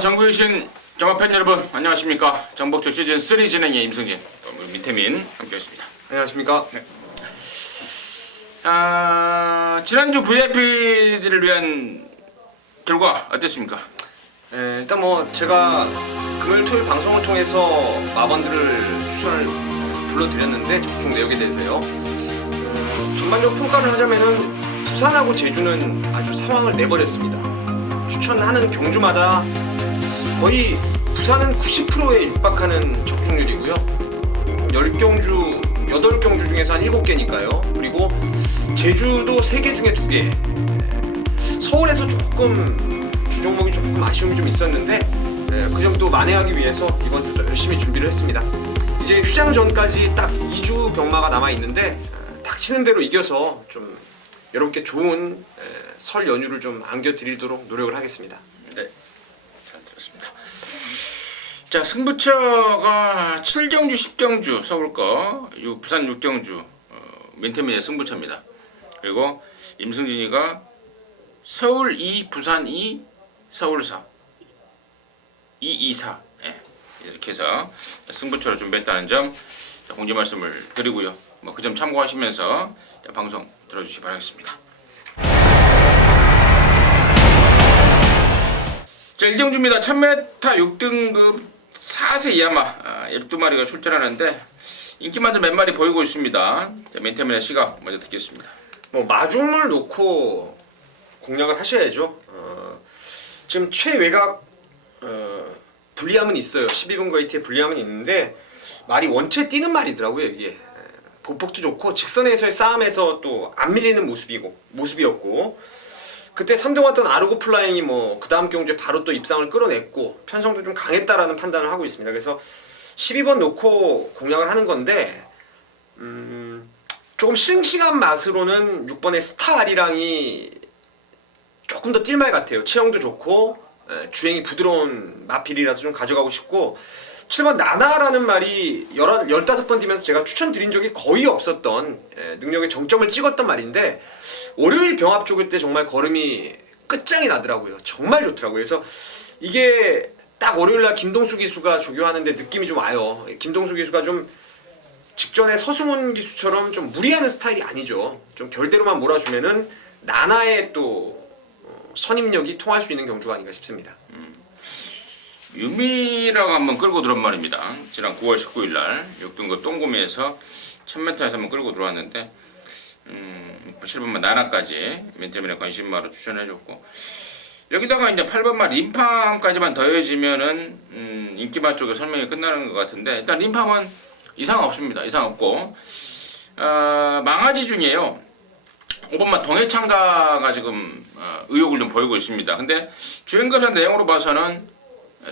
전국에 계신 정화팬 여러분 안녕하십니까. 정복주 시즌3 진행의 임승진, 민태민 함께했습니다. 안녕하십니까. 네. 지난주 VIP들을 위한 결과 어땠습니까? 일단 제가 금요일 토요일 방송을 통해서 마번들을 추천을 불러드렸는데 적중 내역에 대해서요. 전반적으로 평가를 하자면은 부산하고 제주는 아주 상황을 내버렸습니다. 추천하는 경주마다 거의 부산은 90%에 육박하는 적중률이고요. 10경주, 8경주 중에서 한 7개니까요. 그리고 제주도 3개 중에 2개. 서울에서 조금 주종목이 조금 아쉬움이 좀 있었는데 그 점도 만회하기 위해서 이번 주도 열심히 준비를 했습니다. 이제 휴장 전까지 딱 2주 경마가 남아있는데 닥치는 대로 이겨서 좀 여러분께 좋은 설 연휴를 좀 안겨드리도록 노력을 하겠습니다. 네, 잘 들었습니다. 자, 승부처가 7경주, 10경주 서울 거, 부산 6경주 민태민의 승부처입니다. 그리고 임승진이가 서울 2, 부산 2, 서울 4, 2, 2, 4 이렇게 해서 승부처를 준비했다는 점 공지 말씀을 드리고요. 그 점 참고하시면서 방송 들어주시기 바라겠습니다. 자, 1경주입니다. 1000m 6등급 4세 이하마 12마리가 출전하는데 인기만들 몇 마리 보이고 있습니다. 민태민의 시각 먼저 듣겠습니다. 마중을 놓고 공략을 하셔야죠. 지금 최외곽 불리함은 있어요. 12번 거이트에 불리함은 있는데 말이 원체 뛰는 말이더라고요. 이게 보폭도 좋고 직선에서의 싸움에서 또 안 밀리는 모습이었고 그때 3등 왔던 아르고 플라잉이 그 다음 경주에 바로 또 입상을 끌어냈고 편성도 좀 강했다라는 판단을 하고 있습니다. 그래서 12번 놓고 공략을 하는 건데 조금 싱싱한 맛으로는 6번의 스타 아리랑이 조금 더 뛸말 같아요. 체형도 좋고 주행이 부드러운 마필이라서 좀 가져가고 싶고 7번 나나라는 말이 15번 뛰면서 제가 추천드린 적이 거의 없었던 능력의 정점을 찍었던 말인데 월요일 병합 쪽일 때 정말 걸음이 끝장이 나더라고요. 정말 좋더라고요. 그래서 이게 딱 월요일날 김동수 기수가 조교하는데 느낌이 좀 와요. 김동수 기수가 좀 직전에 서승훈 기수처럼 좀 무리하는 스타일이 아니죠. 좀 결대로만 몰아주면은 나나의 또 선임력이 통할 수 있는 경주가 아닌가 싶습니다. 유미라고 한번 끌고 들어온 말입니다. 지난 9월 19일 날 6등급 똥구미에서 1000m에서 한번 끌고 들어왔는데 7번마 나나까지 민태민의 관심마로 추천해줬고 여기다가 이제 8번마 림팜까지만 더해지면은 인기마 쪽에 설명이 끝나는 것 같은데 일단 림팜은 이상 없습니다. 이상 없고 망아지 중이에요. 5번마 동해창가가 지금 의욕을 좀 보이고 있습니다. 근데 주행거사 내용으로 봐서는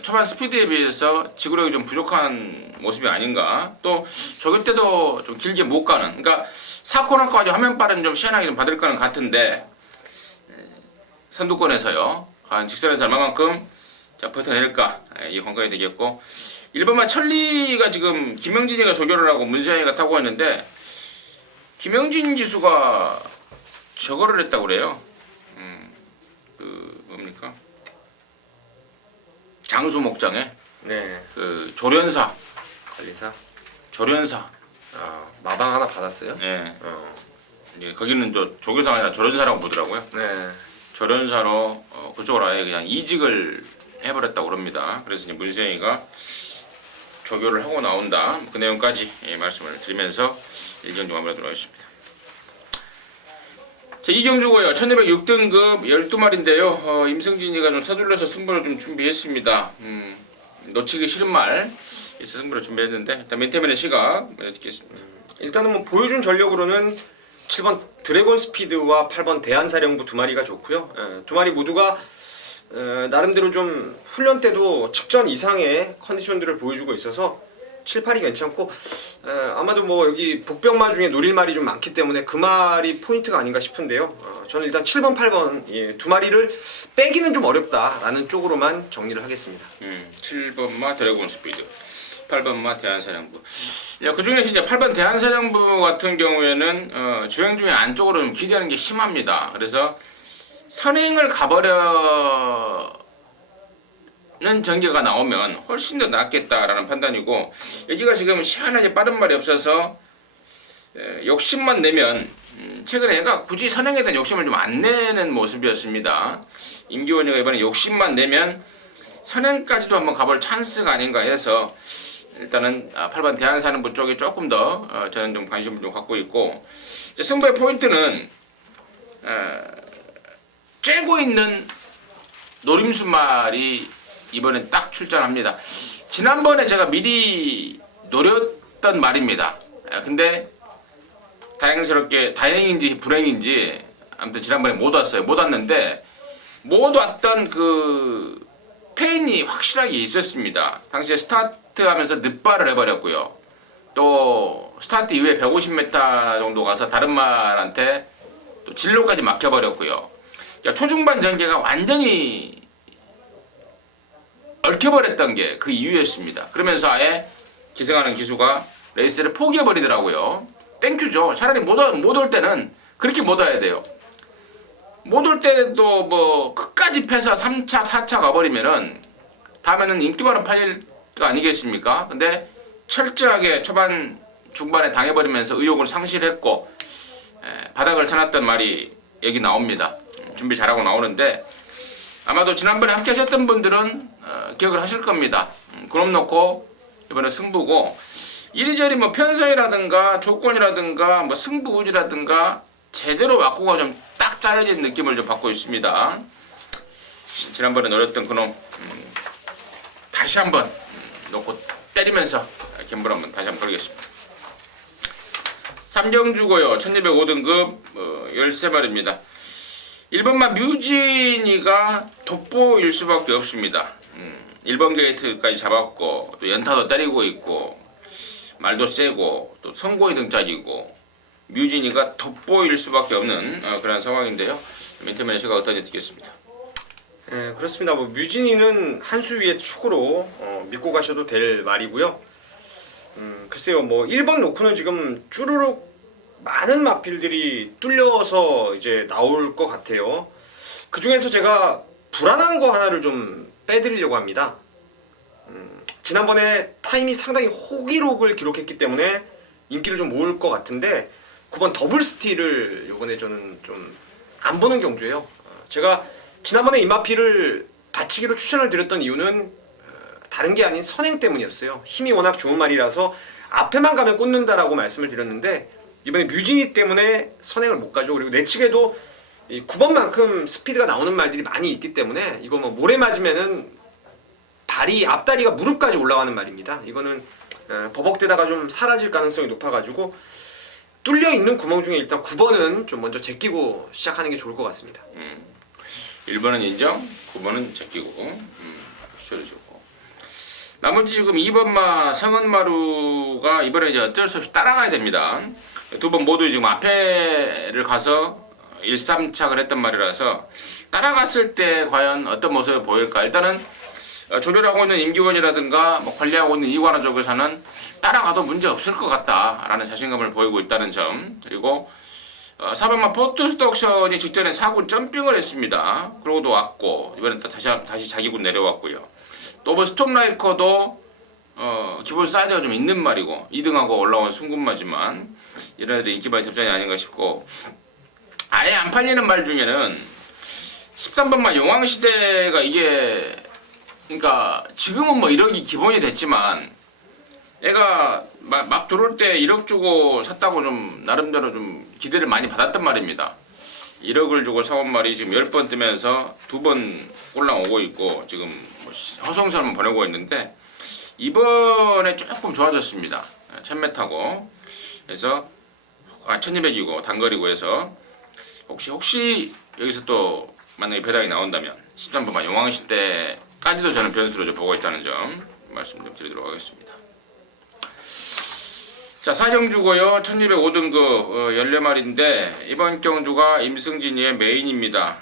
초반 스피드에 비해서 지구력이 좀 부족한 모습이 아닌가. 또 저기 때도 좀 길게 못 가는. 그러니까 4코너까지 화면빨은 좀 시원하게 좀 받을 거는 같은데 선두권에서요. 과연 직선에서 얼마만큼 버텨낼까. 이게 관건이 되겠고 1번만 천리가 지금 김영진이가 조교를 하고 문세영이가 타고 있는데 김영진 기수가 저거를 했다고 그래요. 뭡니까? 장수 목장에 그 조련사 관리사 조련사 마방 하나 받았어요? 네. 이제 거기는 조교사가 아니라 조련사라고 보더라고요. 네. 조련사로 그쪽으로 아예 그냥 이직을 해버렸다고 그럽니다. 그래서 이제 문세영이가 조교를 하고 나온다. 그 내용까지 말씀을 드리면서 1경주 마무리하도록 하겠습니다. 자, 2경주고요. 1206등급 12마리인데요. 임승진이가 좀 서둘러서 승부를 좀 준비했습니다. 놓치기 싫은 말 있어 승부를 준비했는데 일단 민태민의 시각 먼저 듣겠습니다. 일단은 보여준 전력으로는 7번 드래곤 스피드와 8번 대한사령부 2마리가 좋고요. 2마리 모두가 나름대로 좀 훈련 때도 직전 이상의 컨디션들을 보여주고 있어서 7, 8이 괜찮고 아마도 여기 복병마 중에 노릴 말이 좀 많기 때문에 그 말이 포인트가 아닌가 싶은데요. 저는 일단 7번, 8번 2마리를 빼기는 좀 어렵다라는 쪽으로만 정리를 하겠습니다. 7번마 드래곤 스피드, 8번마 대한사령부. 그 중에서 이제 8번 대한사령부 같은 경우에는 주행 중에 안쪽으로 좀 기대하는 게 심합니다. 그래서 선행을 가버려 전개가 나오면 훨씬 더 낫겠다라는 판단이고, 여기가 지금 시원하게 빠른 말이 없어서 욕심만 내면, 최근에 얘가 굳이 선행에 대한 욕심을 좀 안 내는 모습이었습니다. 임기원이가 이번에 욕심만 내면 선행까지도 한번 가볼 찬스가 아닌가 해서 일단은 8번 대한사는부 쪽에 조금 더 저는 좀 관심을 좀 갖고 있고, 승부의 포인트는 쬐고 있는 노림수말이 이번엔 딱 출전합니다. 지난번에 제가 미리 노렸던 말입니다. 근데 다행인지 불행인지 아무튼 지난번에 못 왔어요. 못 왔는데 못 왔던 그 페인이 확실하게 있었습니다. 당시에 스타트하면서 늑발을 해버렸고요. 또 스타트 이후에 150m 정도 가서 다른 말한테 또 진로까지 막혀버렸고요. 그러니까 초중반 전개가 완전히 얽혀버렸던 게 그 이유였습니다. 그러면서 아예 기승하는 기수가 레이스를 포기해버리더라고요. 땡큐죠. 차라리 못 올 때는 그렇게 못 와야 돼요. 못 올 때도 뭐 끝까지 패서 3차 4차 가버리면은 다음에는 인기만은 팔릴 거 아니겠습니까? 근데 철저하게 초반 중반에 당해버리면서 의욕을 상실했고 바닥을 쳐놨던 말이 여기 나옵니다. 준비 잘하고 나오는데 아마도 지난번에 함께 하셨던 분들은 기억을 하실 겁니다. 그럼 놓고 이번에 승부고, 이리저리 뭐 편성이라든가 조건이라든가 뭐 승부의지라든가 제대로 막고가 좀 딱 짜여진 느낌을 좀 받고 있습니다. 지난번에 노렸던 그놈 다시 한번 놓고 때리면서 갬블 한번 다시 한번 걸겠습니다. 삼경주고요. 1205등급 13마리입니다. 1번만 뮤진이가 돋보일 수밖에 없습니다. 1번 게이트까지 잡았고 또 연타도 때리고 있고 말도 세고 또 선고의 등짝이고 뮤진이가 돋보일 수밖에 없는 그런 상황인데요. 민태맨의 시각 어떤지 듣겠습니다. 네, 그렇습니다. 뭐 뮤진이는 한 수 위의 축으로 믿고 가셔도 될 말이고요. 글쎄요, 뭐 1번 놓고는 지금 쭈루룩 많은 막필들이 뚫려서 이제 나올 것 같아요. 그 중에서 제가 불안한 거 하나를 좀 빼드리려고 합니다. 지난번에 타임이 상당히 호기록을 기록했기 때문에 인기를 좀 모을 것 같은데 9번 더블 스틸을 이번에 저는 좀 안 보는 경주예요. 제가 지난번에 이마피를 받치기로 추천을 드렸던 이유는 다른 게 아닌 선행 때문이었어요. 힘이 워낙 좋은 말이라서 앞에만 가면 꽂는다라고 말씀을 드렸는데 이번에 뮤진이 때문에 선행을 못 가죠. 그리고 내측에도 이 9번만큼 스피드가 나오는 말들이 많이 있기 때문에 이거 뭐 모래 맞으면은 앞다리가 무릎까지 올라가는 말입니다. 이거는 버벅대다가 좀 사라질 가능성이 높아가지고 뚫려 있는 구멍 중에 일단 9번은 좀 먼저 제끼고 시작하는 게 좋을 것 같습니다. 1번은 인정, 9번은 제끼고 쉬어주고. 나머지 지금 2번마 성은마루가 이번에 이제 어쩔 수 없이 따라가야 됩니다. 두 번 모두 지금 앞에를 가서 1, 3착을 했단 말이라서 따라갔을 때 과연 어떤 모습을 보일까. 일단은 조절하고 있는 임기원이라든가 뭐 관리하고 있는 이관화 쪽에서는 따라가도 문제 없을 것 같다라는 자신감을 보이고 있다는 점. 그리고 4번마 포트스트 옥션이 직전에 4군 점핑을 했습니다. 그러고도 왔고 이번엔 또 다시 자기군 내려왔고요. 또 뭐 스톰라이커도 기본 사이즈가 좀 있는 말이고 2등하고 올라온 순군마지만 이런 애들이 인기바이 접전이 아닌가 싶고, 아예 안 팔리는 말 중에는 13번마 용왕시대가 이게 그러니까 지금은 뭐 1억이 기본이 됐지만 애가 막 들어올 때 1억 주고 샀다고 좀 나름대로 좀 기대를 많이 받았단 말입니다. 1억을 주고 사온 말이 지금 10번 뜨면서 2번 올라오고 있고 지금 뭐 허송세만 보내고 있는데 이번에 조금 좋아졌습니다. 1000m 타고 그래서 1200이고 단거리고 해서 혹시 여기서 또 만약에 배당이 나온다면 13번만 용왕시대까지도 저는 변수로 좀 보고 있다는 점 말씀 좀 드리도록 하겠습니다. 자, 사경주고요. 1205등급 14마리인데 이번 경주가 임승진이의 메인입니다.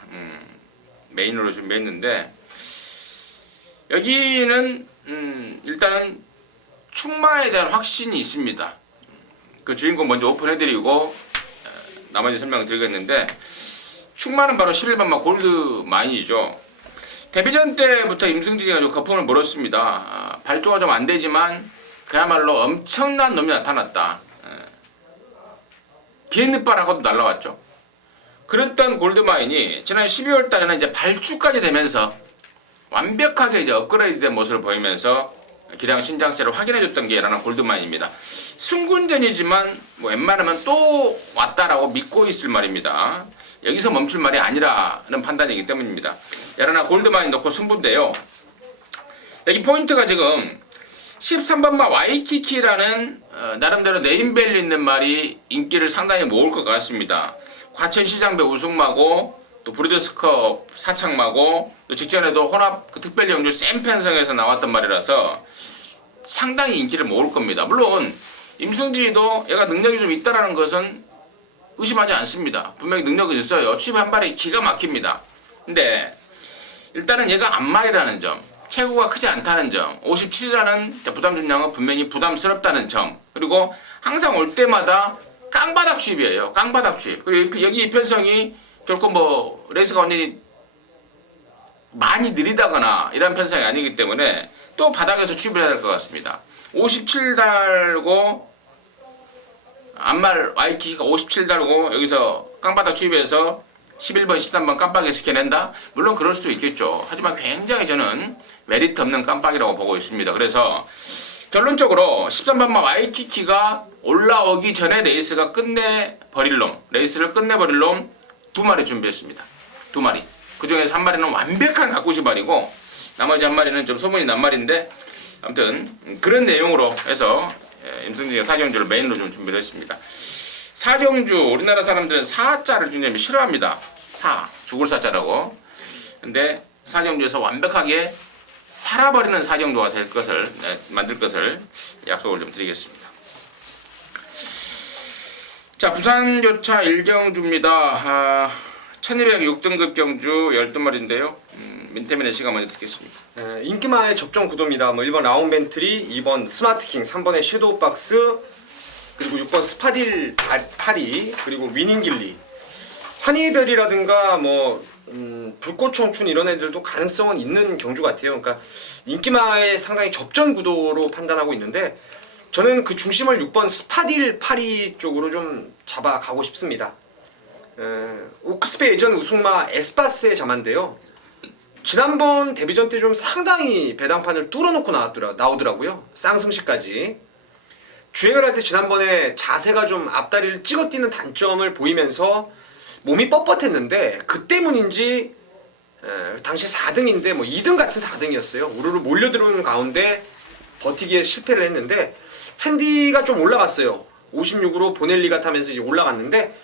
메인으로 준비했는데 여기는 일단은 충마에 대한 확신이 있습니다. 그 주인공 먼저 오픈해드리고 나머지 설명을 드리겠는데, 충마는 바로 11번마 골드 마인이죠. 데뷔전 때부터 임승진이가 좀 거품을 물었습니다. 발조가 좀 안 되지만 그야말로 엄청난 놈이 나타났다. 개늦바라고도 날라왔죠. 그랬던 골드마인이 지난 12월 달에는 이제 발주까지 되면서 완벽하게 이제 업그레이드된 모습을 보이면서 기량 신장세를 확인해줬던 게 라나 골드마인입니다. 승군전이지만 뭐 웬만하면 또 왔다라고 믿고 있을 말입니다. 여기서 멈출 말이 아니라는 판단이기 때문입니다. 라나 골드마인 넣고 승부인데요. 여기 포인트가 지금 13번마 와이키키라는 나름대로 네임밸류 있는 말이 인기를 상당히 모을 것 같습니다. 과천시장배 우승마고 또 브리더스컵 사창마고 또 직전에도 혼합 그 특별 영주 샘펜성에서 나왔던 말이라서 상당히 인기를 모을 겁니다. 물론 임승진이도 얘가 능력이 좀 있다라는 것은 의심하지 않습니다. 분명히 능력은 있어요. 취입 한 발이 기가 막힙니다. 근데 일단은 얘가 안말이라는 점, 체구가 크지 않다는 점, 57이라는 부담 중량은 분명히 부담스럽다는 점, 그리고 항상 올 때마다 깡바닥 취입이에요. 깡바닥 취입. 그리고 여기 이 편성이 결코 뭐 레이스가 완전히 많이 느리다거나 이런 편성이 아니기 때문에 또 바닥에서 취입을 해야 될 것 같습니다. 57 달고 안말 와이키키가 57 달고 여기서 깡바닥 취입해서 11번, 13번 깜빡이 스캔낸다? 물론 그럴 수도 있겠죠. 하지만 굉장히 저는 메리트 없는 깜빡이라고 보고 있습니다. 그래서 결론적으로 13번마 와이키키가 올라오기 전에 레이스를 끝내버릴 놈 두 마리 준비했습니다. 두 마리. 그 중에서 한 마리는 완벽한 가꾸시발이고 나머지 한 마리는 좀 소문이 난 말인데 아무튼 그런 내용으로 해서 임승진이가 사경주를 메인으로 좀 준비를 했습니다. 사경주 우리나라 사람들은 사자를 굉장히 싫어합니다. 죽을 사자라고. 근데 사경주에서 완벽하게 살아버리는 사경주가 될 것을 만들 것을 약속을 좀 드리겠습니다. 자, 부산교차 1경주입니다. 1206등급 경주 12마리인데요. 민태민의 시간 먼저 듣겠습니다. 인기마의 접종 구도입니다. 뭐 1번 라운벤트리, 2번 스마트킹, 3번의 섀도우 박스, 그리고 6번 스파딜 파리, 그리고 위닝길리, 환희별이라든가 뭐 불꽃청춘 이런 애들도 가능성은 있는 경주 같아요. 그러니까 인기마의 상당히 접전 구도로 판단하고 있는데 저는 그 중심을 6번 스파딜 파리 쪽으로 좀 잡아가고 싶습니다. 오크스페 예전 우승마 에스파스의 자만데요. 지난번 데뷔전 때 좀 상당히 배당판을 뚫어놓고 나오더라고요. 쌍승시까지. 주행을 할 때 지난번에 자세가 좀 앞다리를 찍어 뛰는 단점을 보이면서 몸이 뻣뻣했는데 그 때문인지 당시 4등인데 뭐 2등 같은 4등이었어요. 우르르 몰려들어오는 가운데 버티기에 실패를 했는데 핸디가 좀 올라갔어요. 56으로 보넬리가 타면서 이제 올라갔는데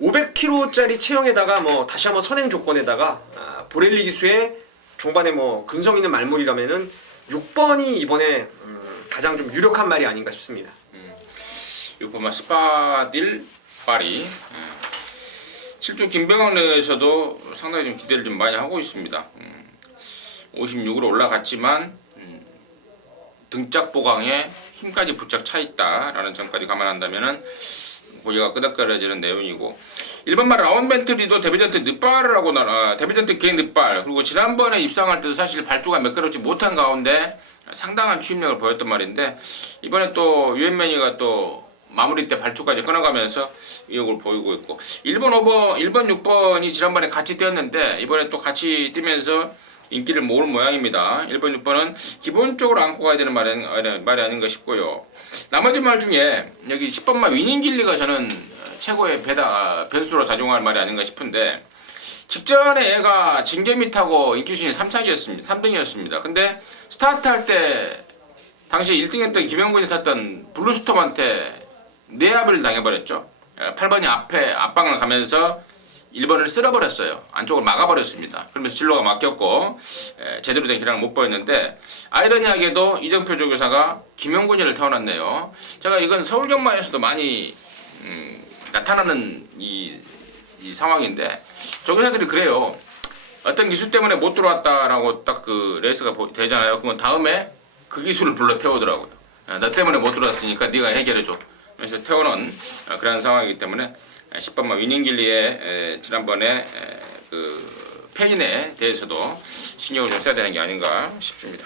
500kg짜리 체형에다가 뭐 다시 한번 선행 조건에다가 보렐리 기수의 종반에 뭐 근성 있는 말물이라면은 6번이 이번에 가장 좀 유력한 말이 아닌가 싶습니다. 6번마 스파딜 파리. 7주 김병헌에서도 상당히 좀 기대를 좀 많이 하고 있습니다. 56으로 올라갔지만 등짝 보강에 힘까지 부쩍 차 있다라는 점까지 감안한다면은 고개가 끄덕거려지는 내용이고 1번마 라운벤트리도 데뷔전 때 늦발을 하고 데뷔전 때 개인 늦발 그리고 지난번에 입상할 때도 사실 발주가 매끄럽지 못한 가운데 상당한 추임력을 보였던 말인데 이번에 또 유엔매니가 또 마무리 때 발주까지 끊어가면서 의욕을 보이고 있고 1번 6번이 지난번에 같이 뛰었는데 이번에 또 같이 뛰면서 인기를 모을 모양입니다. 1번 6번은 기본적으로 안고 가야 되는 말이 아닌가 싶고요. 나머지 말 중에 여기 10번마 위닝길리가 저는 최고의 변수로 작용할 말이 아닌가 싶은데 직전에 얘가 진개미 타고 인기 순위 3등이었습니다. 근데 스타트할 때 당시 1등 했던 김영군이 탔던 블루스톰한테 내압을 당해버렸죠. 8번이 앞에 앞방을 가면서 1번을 쓸어버렸어요. 안쪽을 막아버렸습니다. 그러면서 진로가 막혔고 제대로 된 기량을 못 보였는데 아이러니하게도 이정표 조교사가 김영군이를 태워놨네요. 제가 이건 서울 경마에서도 많이 나타나는 이 상황인데 조교사들이 그래요. 어떤 기술 때문에 못 들어왔다라고 딱 그 레이스가 되잖아요. 그러면 다음에 그 기술을 불러 태우더라고요. 나 때문에 못 들어왔으니까 네가 해결해줘. 그래서 태워놓은 그런 상황이기 때문에 10번마 위닝길리의 지난번에 그 스페인에 대해서도 신경을 좀 써야 되는 게 아닌가 싶습니다.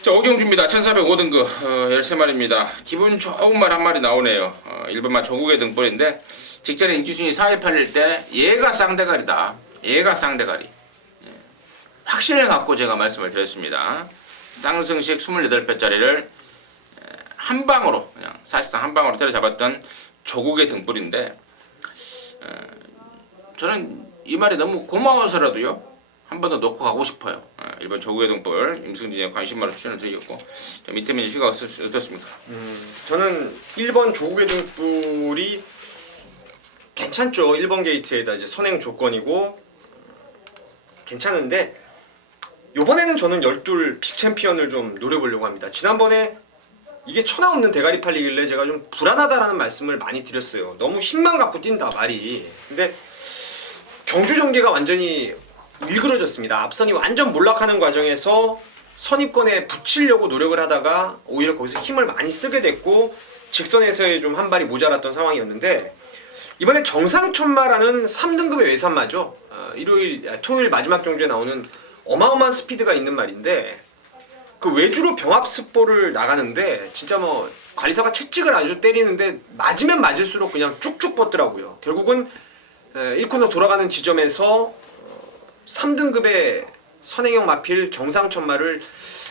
자, 오경주입니다. 1405등급 13마리입니다. 기분 좋은 말 한 마리 나오네요. 일본말 조국의 등불인데 직전에 인기순위 4위 팔릴 때 얘가 쌍대가리다. 얘가 쌍대가리. 확신을 갖고 제가 말씀을 드렸습니다. 쌍승식 28배짜리를 한 방으로 그냥 사실상 한 방으로 때려잡았던 조국의 등불인데 저는 이 말이 너무 고마워서라도요 한 번 더 놓고 가고 싶어요. 일본 조국의 등불 임승진의 관심마로 추천을 드리겠고 밑에 있는 시각 어떻습니까? 저는 1번 조국의 등불이 괜찮죠. 1번 게이트에다 이제 선행 조건이고 괜찮은데 이번에는 저는 12 빅챔피언을 좀 노려보려고 합니다. 지난번에 이게 천하 없는 대가리 팔리길래 제가 좀 불안하다라는 말씀을 많이 드렸어요. 너무 힘만 갖고 뛴다 말이. 근데 경주 전개가 완전히 일그러졌습니다. 앞선이 완전 몰락하는 과정에서 선입권에 붙이려고 노력을 하다가 오히려 거기서 힘을 많이 쓰게 됐고 직선에서의 좀 한 발이 모자랐던 상황이었는데 이번에 정상천마라는 3등급의 외산마죠. 토요일 마지막 경주에 나오는 어마어마한 스피드가 있는 말인데 그 외주로 병합습보를 나가는데 진짜 뭐 관리사가 채찍을 아주 때리는데 맞으면 맞을수록 그냥 쭉쭉 뻗더라고요. 결국은 1코너 돌아가는 지점에서 3등급의 선행형 마필 정상천마를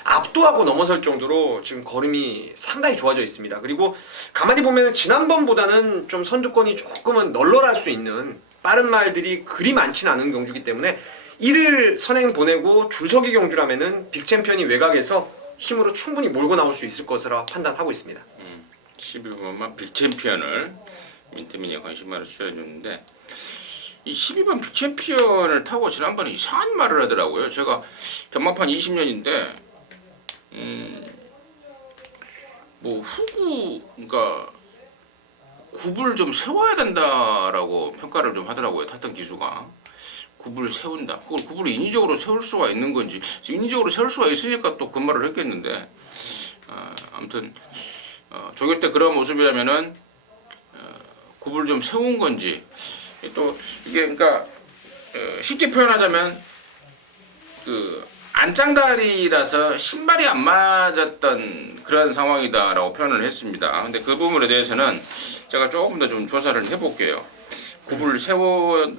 압도하고 넘어설 정도로 지금 걸음이 상당히 좋아져 있습니다. 그리고 가만히 보면 지난번보다는 좀 선두권이 조금은 널널할 수 있는 빠른 말들이 그리 많진 않은 경주기 때문에 1일 선행 보내고 줄서기 경주라면은 빅챔피언이 외곽에서 힘으로 충분히 몰고 나올 수 있을 것으로 판단하고 있습니다. 12번만 빅챔피언을 민태민이 관심마로 추천해줬는데 이 12번 빅챔피언을 타고 지난번에 이상한 말을 하더라고요. 제가 경마판 20년인데 뭐 후구 그러니까 굽을 좀 세워야 된다라고 평가를 좀 하더라고요. 탔던 기수가 굽을 세운다. 그걸 굽을 인위적으로 세울 수가 있는 건지 인위적으로 세울 수가 있으니까 또 그 말을 했겠는데 아무튼 조교 때 그런 모습이라면은 굽을 좀 세운 건지 또 이게 그러니까 쉽게 표현하자면 그 안짱다리라서 신발이 안 맞았던 그런 상황이다라고 표현을 했습니다. 근데 그 부분에 대해서는 제가 조금 더 좀 조사를 해볼게요. 굽을 세워서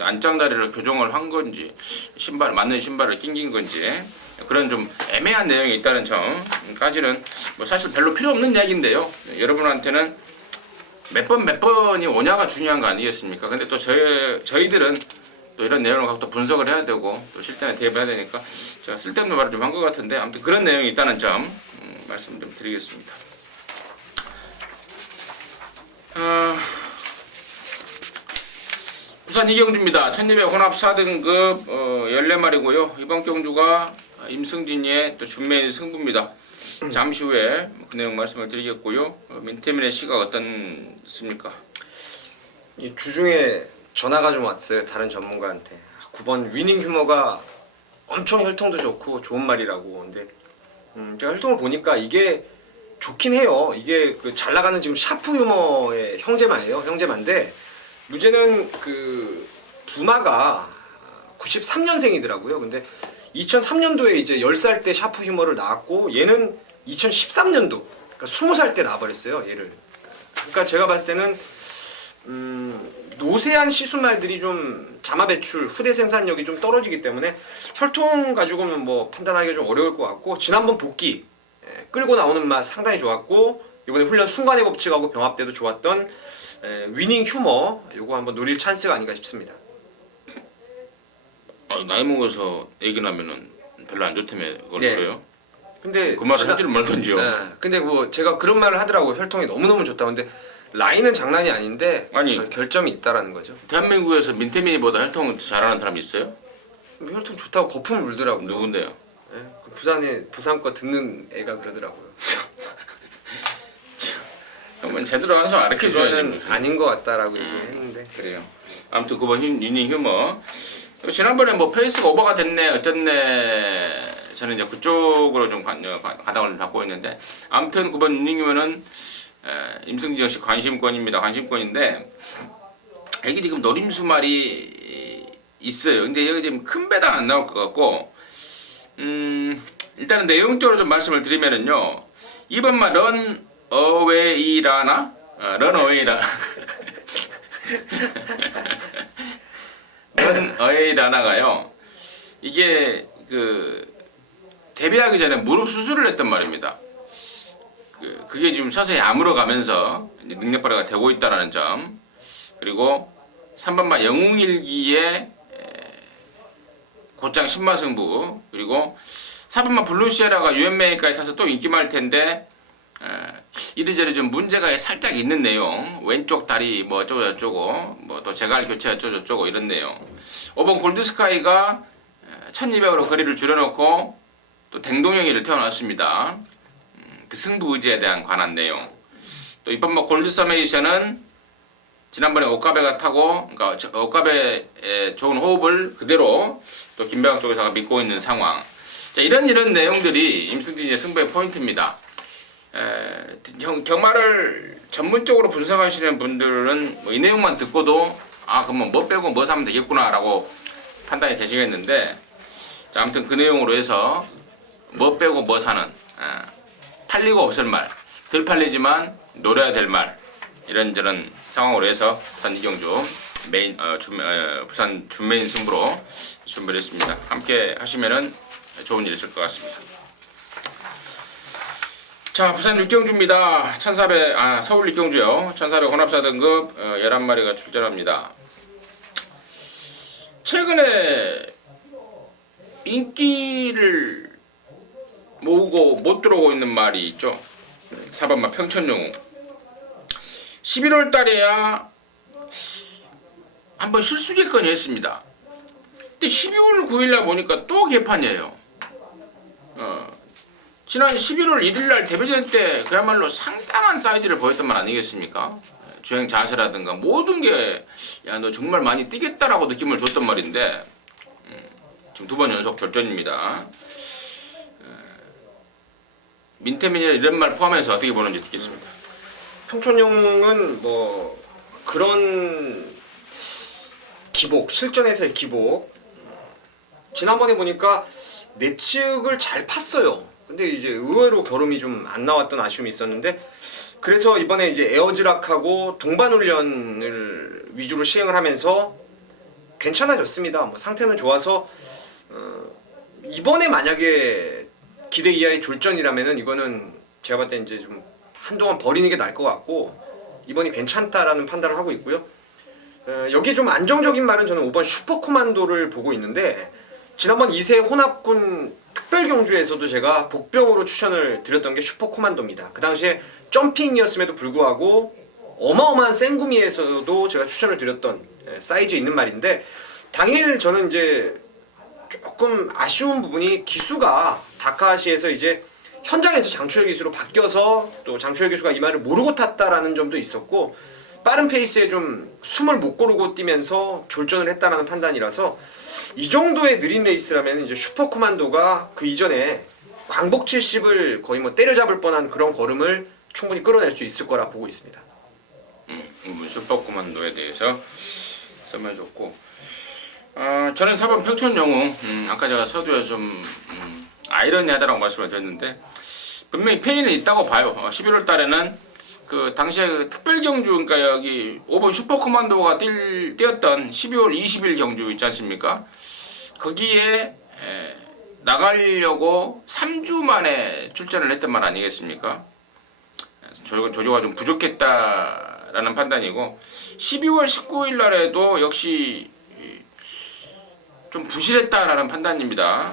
안짱다리를 교정을 한 건지 맞는 신발을 낑긴 건지 그런 좀 애매한 내용이 있다는 점까지는 뭐 사실 별로 필요 없는 이야기인데요. 여러분한테는 몇 번이 오냐가 중요한 거 아니겠습니까? 근데 또 저희들은 또 이런 내용을 갖고 또 분석을 해야 되고 또 실전에 대입해야 되니까 제가 쓸데없는 말을 좀 한 것 같은데 아무튼 그런 내용이 있다는 점 말씀 좀 드리겠습니다. 부산 이경주입니다. 1200 혼합 4등급 14마리고요. 이번 경주가 임승진이의 또 준매일 승부입니다. 잠시 후에 그 내용 말씀을 드리겠고요. 민태민의 시각 어떻습니까? 이 주중에 전화가 좀 왔어요. 다른 전문가한테 9번 위닝 휴머가 엄청 혈통도 좋고 좋은 말이라고. 근데 제가 혈통을 보니까 이게 좋긴 해요. 이게 그 잘 나가는 지금 샤프 휴머의 형제마예요. 형제마인데 무제는 그 부마가 93년생이더라고요. 근데 2003년도에 이제 10살 때 샤프 휴머를 낳았고 얘는 2013년도 그러니까 20살 때 낳아버렸어요. 얘를. 그러니까 제가 봤을 때는 노세한 시수말들이 좀 자마 배출, 후대 생산력이 좀 떨어지기 때문에 혈통 가지고는 뭐 판단하기가 좀 어려울 것 같고 지난번 복귀 끌고 나오는 맛 상당히 좋았고 이번에 훈련 순간의 법칙하고 병합 때도 좋았던 위닝 휴머 요거 한번 노릴 찬스가 아닌가 싶습니다. 나이 먹어서 애기 나면은 별로 안 좋다며 그걸 네. 그래요? 근데 그 말을 하지를 말던지요. 근데 뭐 제가 그런 말을 하더라고요. 혈통이 너무너무 좋다. 근데 라인은 장난이 아닌데 아니. 결점이 있다라는 거죠. 대한민국에서 민태민이보다 혈통 잘하는 사람이 있어요? 혈통 좋다고 거품을 물더라고요. 누군데요? 부산 거 듣는 애가 그러더라고요. 그러면 제대로 가서 가르쳐줘야지. 그거는 무슨. 아닌 것 같다라고 얘기했는데. 그래요. 아무튼 9번 위닝 휴머. 지난번에 뭐 페이스가 오버가 됐네 어쨌네 저는 이제 그쪽으로 좀 가닥을 잡고 있는데 아무튼 9번 위닝 휴머는 임승진 역시 관심권입니다. 관심권인데 애기 지금 노림수 말이 있어요. 근데 여기 지금 큰 배당 안 나올 것 같고, 일단은 내용적으로 좀 말씀을 드리면은요, 이번만 런 어웨이라나? 런 어웨이라. 런 어웨이라나가요, 이게 데뷔하기 전에 무릎 수술을 했단 말입니다. 그게 지금 서서히 아물어가면서 능력 발휘가 되고 있다는 점, 그리고 3번마 영웅일기의 곧장 신마승부, 그리고 4번마 블루시에라가 유엔메이까지 타서 또 인기 많을 텐데 이리저리 좀 문제가 살짝 있는 내용, 왼쪽 다리 뭐 어쩌고 저쩌고, 뭐 또 제갈 교체 어쩌고 저쩌고 이런 내용. 5번 골드스카이가 1200으로 거리를 줄여놓고 또 댕동영이를 태어났습니다. 그 승부 의지에 대한 관한 내용. 또 이번 뭐 골드 서메이션은 지난번에 오카베가 타고, 그러니까 오카베의 좋은 호흡을 그대로 또 김배강 쪽에서 믿고 있는 상황. 자, 이런 내용들이 임승진의 승부의 포인트입니다. 경마를 전문적으로 분석하시는 분들은 뭐이 내용만 듣고도 그러면 뭐 빼고 뭐 사면 되겠구나라고 판단이 되시겠는데, 자, 아무튼 그 내용으로 해서 뭐 빼고 뭐 사는, 팔리고 없을 말, 덜 팔리지만 노려야 될 말, 이런저런 상황으로 해서 부산 이경주 메인 부산 준메인 승부로 준비를 했습니다. 함께 하시면은 좋은 일 있을 것 같습니다. 자, 부산 육경주입니다. 서울 육경주요. 1400 혼합사 등급 11마리가 출전합니다. 최근에 인기를 모으고 못 들어오고 있는 말이 있죠. 4번마 평천영웅. 11월 달에야 한번 실수겠거니 했습니다. 근데 12월 9일날 보니까 또 개판이에요. 지난 11월 1일날 데뷔전 때 그야말로 상당한 사이즈를 보였던 말 아니겠습니까? 주행 자세라든가 모든 게 야, 너 정말 많이 뛰겠다라고 느낌을 줬던 말인데, 지금 2번 연속 절전입니다. 민태민이 이런 말 포함해서 어떻게 보는지 듣겠습니다. 평촌영웅은 뭐 그런 기복, 실전에서의 기복, 지난번에 보니까 내측을 잘 팠어요. 근데 이제 의외로 결음이 좀 안 나왔던 아쉬움이 있었는데, 그래서 이번에 이제 에어즈락하고 동반훈련을 위주로 시행을 하면서 괜찮아졌습니다. 뭐 상태는 좋아서 이번에 만약에 기대 이하의 졸전이라면은 이거는 제가 봤을 때 이제 좀 한동안 버리는 게 나을 것 같고, 이번이 괜찮다라는 판단을 하고 있고요. 여기에 좀 안정적인 말은 저는 5번 슈퍼코만도를 보고 있는데, 지난번 2세 혼합군 특별경주에서도 제가 복병으로 추천을 드렸던 게 슈퍼코만도입니다. 그 당시에 점핑이었음에도 불구하고 어마어마한 생구미에서도 제가 추천을 드렸던 사이즈에 있는 말인데, 당일 저는 이제 조금 아쉬운 부분이 기수가 다카시에서 이제 현장에서 장추열 기수로 바뀌어서 또 장추열 기수가 이 말을 모르고 탔다라는 점도 있었고, 빠른 페이스에 좀 숨을 못 고르고 뛰면서 졸전을 했다라는 판단이라서, 이 정도의 느린 레이스라면 이제 슈퍼코만도가 그 이전에 광복 70을 거의 뭐 때려잡을 뻔한 그런 걸음을 충분히 끌어낼 수 있을 거라 보고 있습니다. 슈퍼코만도에 대해서 설명해줬고, 저는 4번 평촌영웅, 아까 제가 서두에 좀 아이러니하다라고 말씀을 드렸는데, 분명히 페이는 있다고 봐요. 11월 달에는 그 당시에 그 특별경주, 그러니까 여기 5번 슈퍼코만도가 뛰었던 12월 20일 경주 있지 않습니까? 거기에 나가려고 3주 만에 출전을 했던 말 아니겠습니까? 조조가 좀 부족했다라는 판단이고, 12월 19일 날에도 역시 좀 부실했다라는 판단입니다.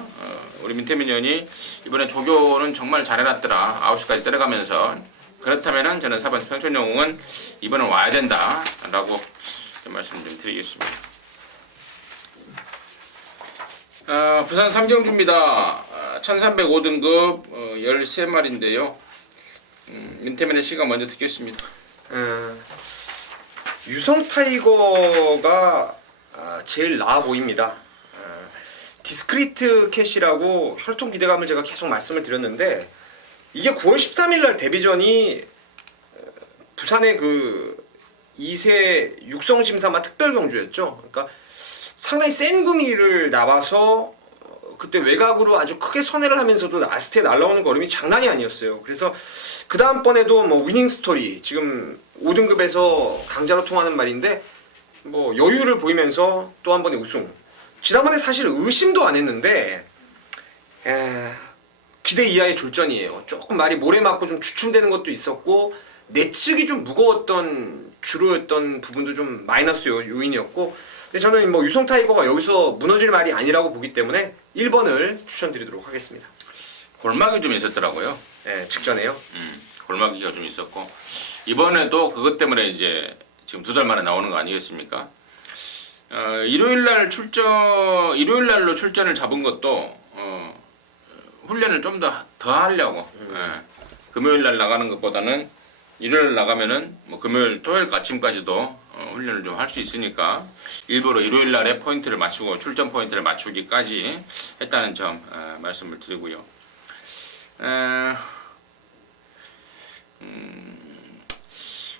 우리 민태민 의원이 이번에 조교는 정말 잘해놨더라, 9시까지 때려가면서. 그렇다면은 저는 4번 평촌영웅은 이번은 와야 된다라고 말씀 좀 드리겠습니다. 부산 삼경주입니다. 1305등급 13마리인데요. 민태민의 시가 먼저 듣겠습니다. 유성 타이거가 제일 나아 보입니다. 디스크리트 캣이라고 혈통 기대감을 제가 계속 말씀을 드렸는데, 이게 9월 13일 날 데뷔전이 부산의 그 2세 육성심사마 특별경주였죠. 그러니까 상당히 센 구미를 나와서 그때 외곽으로 아주 크게 선회를 하면서도 라스트에 날라오는 걸음이 장난이 아니었어요. 그래서 그 다음번에도 뭐 위닝 스토리, 지금 5등급에서 강자로 통하는 말인데 뭐 여유를 보이면서 또 한 번의 우승. 지난번에 사실 의심도 안 했는데 기대 이하의 졸전이에요. 조금 말이 모래 맞고 좀 주춤되는 것도 있었고 내측이 좀 무거웠던 주로였던 부분도 좀 마이너스 요인이었고, 근데 저는 뭐 유성 타이거가 여기서 무너질 말이 아니라고 보기 때문에 1번을 추천드리도록 하겠습니다. 골막이 좀 있었더라고요. 네, 직전에요. 골막이가 좀 있었고 이번에도 그것 때문에 이제 지금 2달 만에 나오는 거 아니겠습니까? 일요일날로 출전을 잡은 것도 훈련을 좀 더 하려고. 금요일날 나가는 것보다는 일요일 나가면은 뭐 금요일, 토요일 아침까지도 훈련을 좀 할 수 있으니까 일부러 일요일날에 포인트를 맞추고 출전 포인트를 맞추기까지 했다는 점 말씀을 드리고요.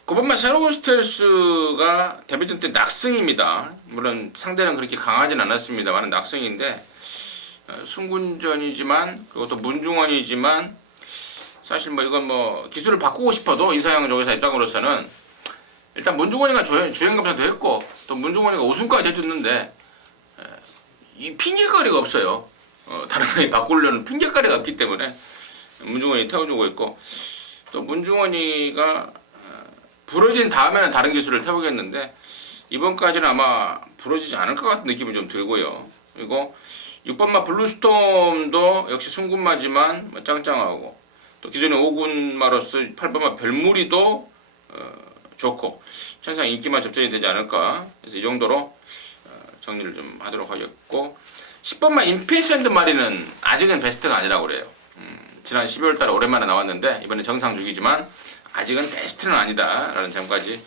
그것만 새로운 스텔스가 데뷔전 때 낙승입니다. 물론 상대는 그렇게 강하진 않았습니다만 낙승인데 순군전이지만 그것도 문중원이지만 사실 뭐 이건 뭐 기술을 바꾸고 싶어도 이사영 조교사 입장으로서는 일단 문중원이가 주행감사도 했고 또 문중원이가 우승까지 해줬는데 이 핑계거리가 없어요. 다른 거에 바꾸려는 핑계거리가 없기 때문에 문중원이 태워주고 있고, 또 문중원이가 부러진 다음에는 다른 기술을 태우겠는데 이번까지는 아마 부러지지 않을 것 같은 느낌이 좀 들고요. 그리고 6번마 블루스톰도 역시 순군마지만 뭐 짱짱하고, 또 기존의 5군마로서 8번마 별무리도 좋고 천상 인기만 접전이 되지 않을까. 그래서 이 정도로 정리를 좀 하도록 하겠고, 10번마 인피션드 마리는 아직은 베스트가 아니라고 그래요. 지난 12월달에 오랜만에 나왔는데 이번에 정상 주기지만 아직은 베스트는 아니다 라는 점까지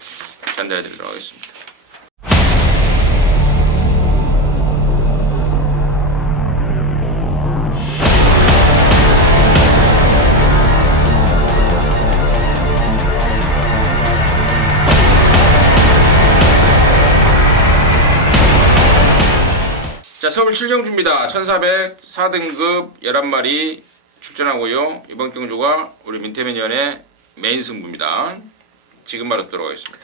전달해 드리도록 하겠습니다. 자, 서울 7경주입니다. 1400 4등급 11마리 출전하고요. 이번 경주가 우리 민태맨연의 메인 승부입니다. 지금 바로 들어가겠습니다.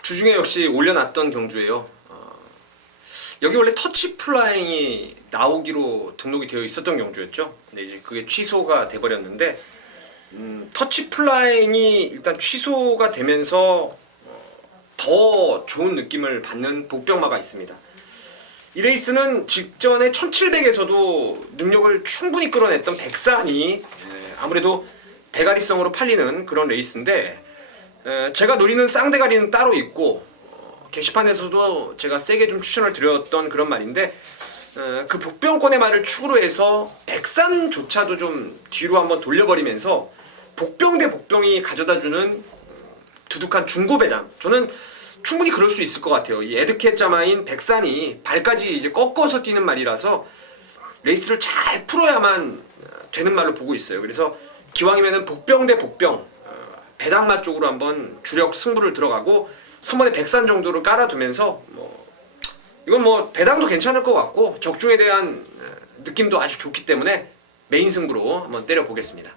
주중에 역시 올려놨던 경주예요. 여기 원래 터치 플라잉이 나오기로 등록이 되어 있었던 경주였죠. 근데 이제 그게 취소가 돼버렸는데, 터치 플라잉이 일단 취소가 되면서 더 좋은 느낌을 받는 복병마가 있습니다. 이 레이스는 직전에 1700에서도 능력을 충분히 끌어냈던 백산이 아무래도 대가리성으로 팔리는 그런 레이스인데, 제가 노리는 쌍대가리는 따로 있고 게시판에서도 제가 세게 좀 추천을 드렸던 그런 말인데, 그 복병권의 말을 축으로 해서 백산조차도 좀 뒤로 한번 돌려버리면서 복병 대 복병이 가져다주는 두둑한 중고배당, 저는 충분히 그럴 수 있을 것 같아요. 이 에드캣 자마인 백산이 발까지 이제 꺾어서 뛰는 말이라서 레이스를 잘 풀어야만 되는 말로 보고 있어요. 그래서 기왕이면은 복병 대 복병, 배당마 쪽으로 한번 주력 승부를 들어가고 선번에 백산 정도를 깔아두면서 이건 뭐 배당도 괜찮을 것 같고 적중에 대한 느낌도 아주 좋기 때문에 메인 승부로 한번 때려보겠습니다.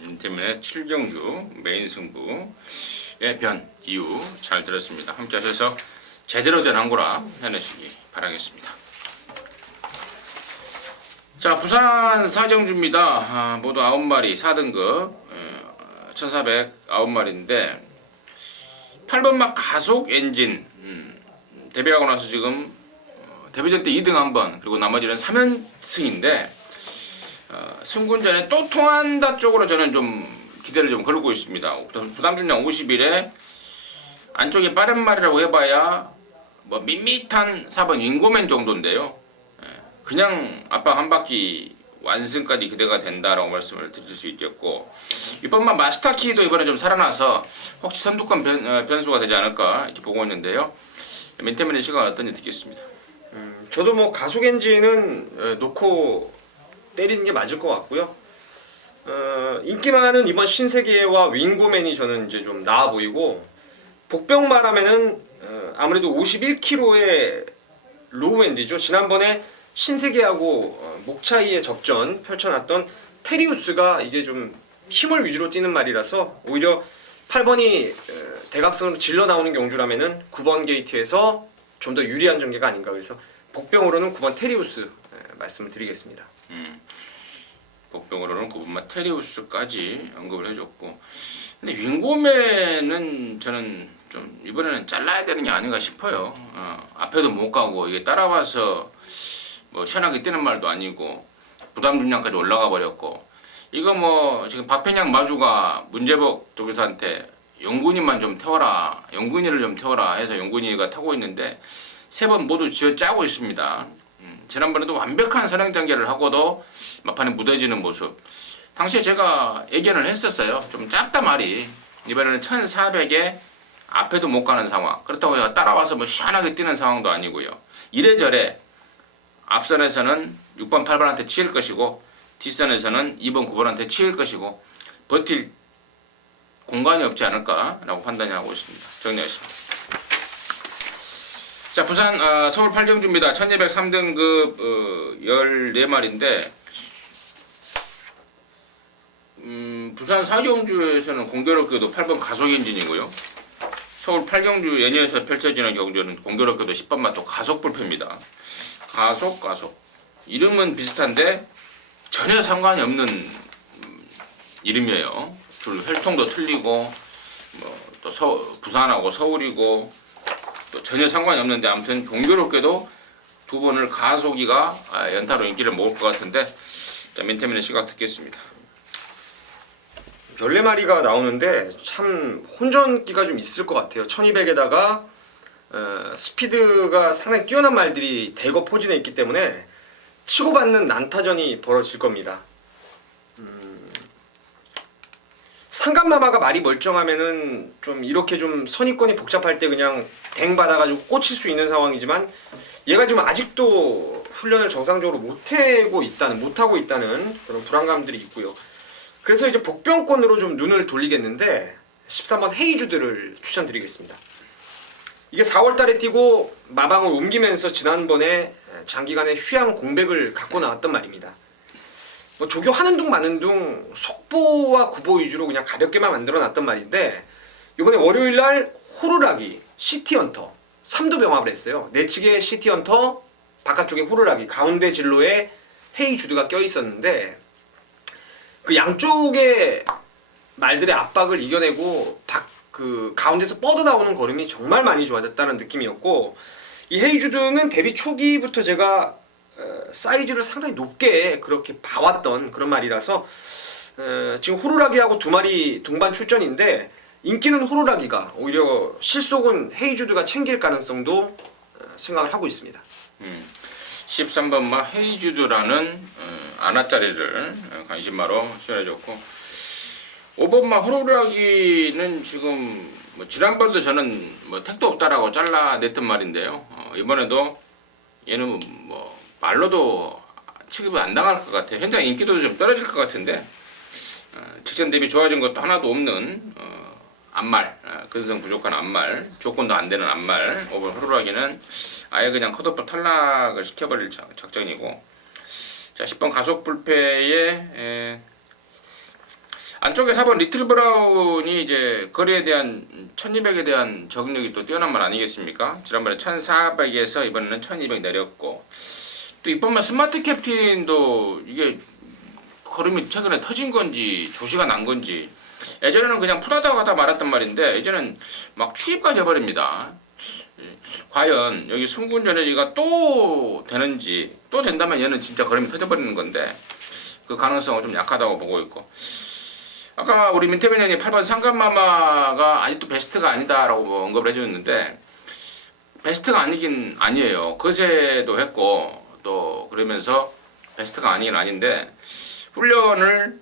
인태맨의 7경주 메인 승부의 변 이유 잘 들었습니다. 함께 하셔서 제대로 된 항구라 해내시기 바라겠습니다. 자, 부산 4경주입니다. 모두 9마리 4등급 1400 9마리인데 8번막 가속 엔진 데뷔하고 나서 지금 데뷔전 때 2등 한번, 그리고 나머지는 3연승인데 승군전에 또 통한다 쪽으로 저는 좀 기대를 좀 걸고 있습니다. 부담중량 50일에 안쪽에 빠른 말이라고 해봐야 뭐 밋밋한 4번 윙고맨 정도인데요. 그냥 앞방 한 바퀴 완승까지 기대가 된다라고 말씀을 드릴 수 있겠고, 이번만 마스터키도 이번에 좀 살아나서 혹시 선두권 변수가 되지 않을까 이렇게 보고 있는데요. 민태맨의 시간 어떤지 듣겠습니다. 저도 뭐 가속 엔진은 놓고 때리는 게 맞을 것 같고요. 인기 많은 이번 신세계와 윙고맨이 저는 이제 좀 나아 보이고, 복병 말하면은 아무래도 51kg의 로우엔드죠. 지난번에 신세계하고 목차이의 접전 펼쳐놨던 테리우스가 이게 좀 힘을 위주로 뛰는 말이라서 오히려 8번이 대각선으로 질러 나오는 경주라면은 9번 게이트에서 좀 더 유리한 전개가 아닌가. 그래서 복병으로는 9번 테리우스 말씀을 드리겠습니다. 복병으로는 9번마 테리우스까지 언급을 해줬고, 근데 윙고메는 저는 좀 이번에는 잘라야 되는 게 아닌가 싶어요. 앞에도 못 가고 이게 따라와서 뭐 시원하게 뛰는 말도 아니고 부담 중량까지 올라가 버렸고, 이거 뭐 지금 박편양 마주가 문재복 조교사한테 영gun이만 좀 태워라, 영gun이를 좀 태워라 해서 영gun이가 타고 있는데 세 번 모두 쥐어 짜고 있습니다. 지난번에도 완벽한 선행전개를 하고도 막판에 무뎌지는 모습. 당시에 제가 예견을 했었어요. 좀 짧다 말이. 이번에는 1400에 앞에도 못 가는 상황. 그렇다고 제가 따라와서 뭐 시원하게 뛰는 상황도 아니고요. 이래저래 앞선에서는 6번, 8번한테 치일 것이고 뒷선에서는 2번, 9번한테 치일 것이고 버틸 공간이 없지 않을까라고 판단이 하고 있습니다. 정리하겠습니다. 자, 부산 서울 8경주입니다. 1203등급 14마리인데 부산 4경주에서는 공교롭게도 8번 가속 엔진이고요. 서울 8경주 연이어서 펼쳐지는 경주는 공교롭게도 10번만 또 가속 불패입니다. 가속 이름은 비슷한데 전혀 상관이 없는 이름이에요. 둘 혈통도 틀리고 또 부산하고 서울이고 또 전혀 상관이 없는데 아무튼 공교롭게도 두 번을 가속이가 연타로 인기를 먹을 것 같은데, 자, 민태민의 시각 듣겠습니다. 14마리가 나오는데 참 혼전기가 좀 있을 것 같아요. 1200에다가 스피드가 상당히 뛰어난 말들이 대거 포진해 있기 때문에 치고받는 난타전이 벌어질 겁니다. 상감마마가 말이 멀쩡하면은 좀 이렇게 좀 선입권이 복잡할 때 그냥 댕 받아가지고 꽂힐 수 있는 상황이지만 얘가 지금 아직도 훈련을 정상적으로 못하고 있다는 그런 불안감들이 있고요. 그래서 이제 복병권으로 좀 눈을 돌리겠는데 13번 헤이주드를 추천드리겠습니다. 이게 4월달에 뛰고 마방을 옮기면서 지난번에 장기간의 휴양 공백을 갖고 나왔단 말입니다. 뭐 조교하는 둥 마는 둥 속보와 구보 위주로 그냥 가볍게만 만들어놨단 말인데 이번에 월요일날 호루라기, 시티헌터 3도 병합을 했어요. 내측에 시티헌터, 바깥쪽에 호루라기, 가운데 진로에 헤이주드가 껴있었는데 그 양쪽의 말들의 압박을 이겨내고 그 가운데서 뻗어나오는 걸음이 정말 많이 좋아졌다는 느낌이었고, 이 헤이주드는 데뷔 초기부터 제가 사이즈를 상당히 높게 그렇게 봐왔던 그런 말이라서 지금 호루라기하고 두 마리 동반 출전인데 인기는 호루라기가 오히려 실속은 헤이주드가 챙길 가능성도 생각을 하고 있습니다. 13번마 헤이주드라는 아나짜리를 관심마로 수혈해줬고, 5번마 호루라기는 지금 뭐 지난번도 저는 뭐 택도 없다라고 잘라냈던 말인데요. 이번에도 얘는 뭐 말로도 취급이 안 당할 것 같아요. 현장 인기도 좀 떨어질 것 같은데 직전 대비 좋아진 것도 하나도 없는 앞말, 근성 부족한 앞말, 조건도 안 되는 앞말 5번 호루라기는 아예 그냥 컷오프 탈락을 시켜버릴 작정이고, 자, 10번 가속 불패에 안쪽에 4번 리틀 브라운이 이제 거리에 대한 1200에 대한 적응력이 또 뛰어난 말 아니겠습니까? 지난번에 1400에서 이번에는 1200 내렸고, 또 이번만 스마트 캡틴도 이게 걸음이 최근에 터진 건지 조시가 난 건지, 예전에는 그냥 푸다다 가다 말았단 말인데 이제는 막 추입까지 해버립니다. 과연 여기 승군전해지가 또 되는지, 또 된다면 얘는 진짜 걸음이 터져버리는 건데 그 가능성은 좀 약하다고 보고 있고, 아까 우리 민태민 형이 8번 상감마마가 아직도 베스트가 아니다라고 뭐 언급을 해줬는데 베스트가 아니긴 아니에요. 거세도 했고 또 그러면서 베스트가 아니긴 아닌데 훈련을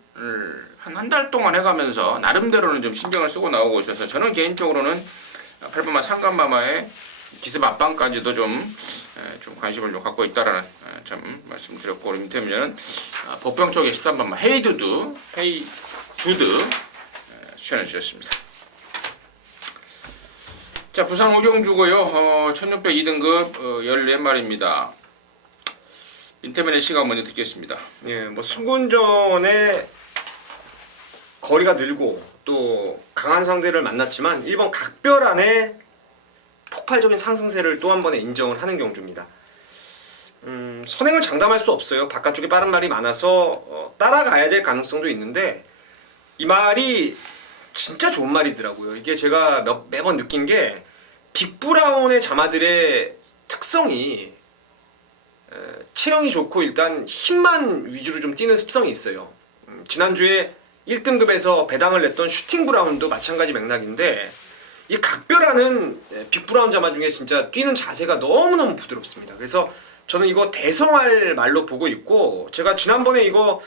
한 달 동안 해가면서 나름대로는 좀 신경을 쓰고 나오고 있어서 저는 개인적으로는 8번마 상감마마의 기습 압박까지도 좀 관심을 좀 갖고 있다라는 점 말씀드렸고, 우리 민태민은 복병 쪽에 13번마 헤이주드 추천해 주셨습니다. 자, 부산 오경주고요. 1602등급 14마리입니다. 민태면의 시각 먼저 듣겠습니다. 예, 뭐 승군전에 거리가 늘고 또 강한 상대를 만났지만 1번 각별안에 폭발적인 상승세를 또 한 번에 인정을 하는 경주입니다. 선행을 장담할 수 없어요. 바깥쪽에 빠른 말이 많아서 따라가야 될 가능성도 있는데 이 말이 진짜 좋은 말이더라고요. 이게 제가 매번 느낀 게 빅브라운의 자마들의 특성이 체형이 좋고 일단 힘만 위주로 좀 뛰는 습성이 있어요. 지난주에 1등급에서 배당을 냈던 슈팅 브라운도 마찬가지 맥락인데 이 각별하는 빅브라운 자마 중에 진짜 뛰는 자세가 너무너무 부드럽습니다. 그래서 저는 이거 대성할 말로 보고 있고 제가 지난번에 이거